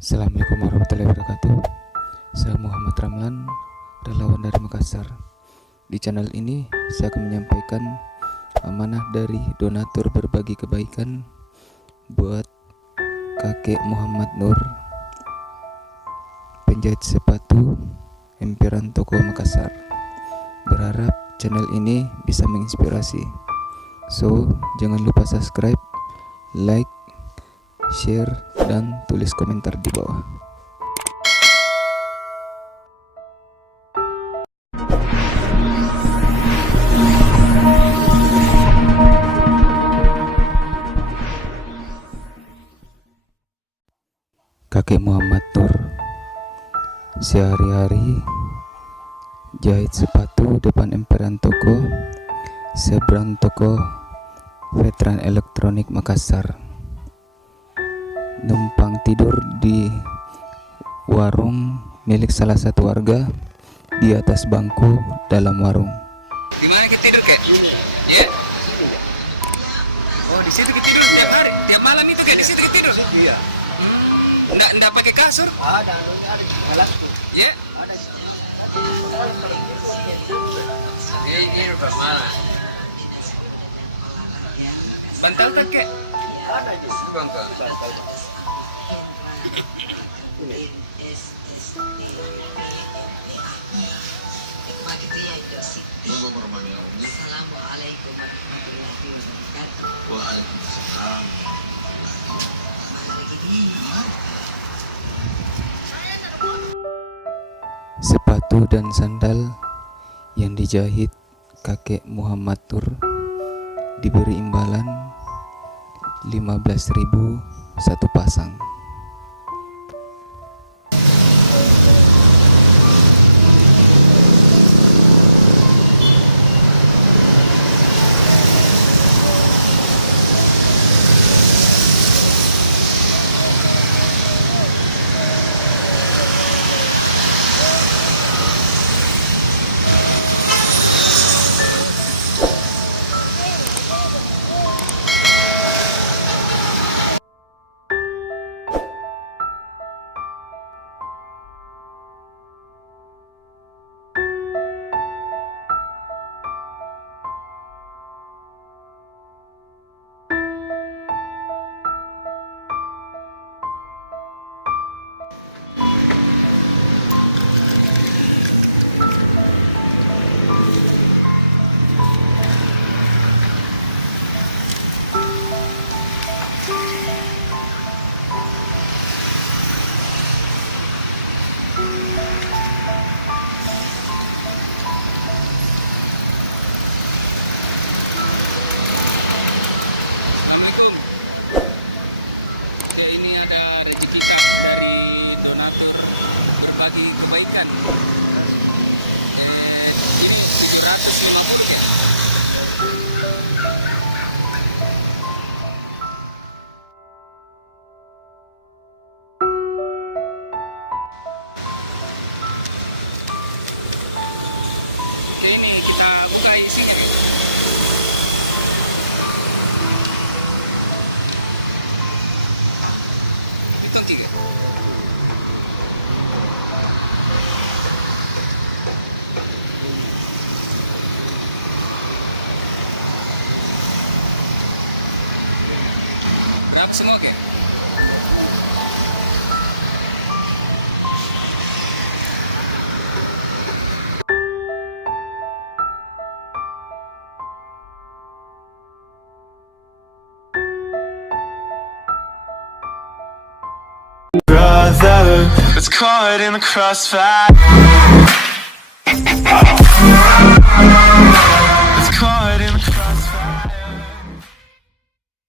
Assalamualaikum warahmatullahi wabarakatuh. Saya Muhammad Ramlan, relawan dari Makassar. Di channel ini saya akan menyampaikan amanah dari donatur berbagi kebaikan buat kakek Muhammad Nur, penjahit sepatu emperan toko Makassar. Berharap channel ini bisa menginspirasi. So, jangan lupa subscribe, like, share, dan tulis komentar di bawah. Kakek Muhammad Nur sehari-hari jahit sepatu depan emperan toko seberang toko Veteran Elektronik Makassar. Numpang tidur di warung milik salah satu warga di atas bangku dalam warung. Di mana kita tidur, Kek? Iya. Oh, di situ kita tidur tiap hari, tiap malam itu, Kek? Di situ kita tidur? Iya. Nggak pakai kasur? Ada. Iya. Ini rumah mana? Bantal tak, Kek? Ada aja. Bantal. Assalamualaikum warahmatullahi wabarakatuh. Waalaikumsalam. Sepatu dan sandal yang dijahit kakek Muhammad Nur diberi imbalan 15.000 satu pasang. Assalamualaikum. Ya, ini ada rezeki Kak dari donatur berbagi kebaikan. Ini 750, Kek. Oke, ini kita buka isinya. Hitung 3. Berapa semua, Kek? Brother, it's caught in the crossfire.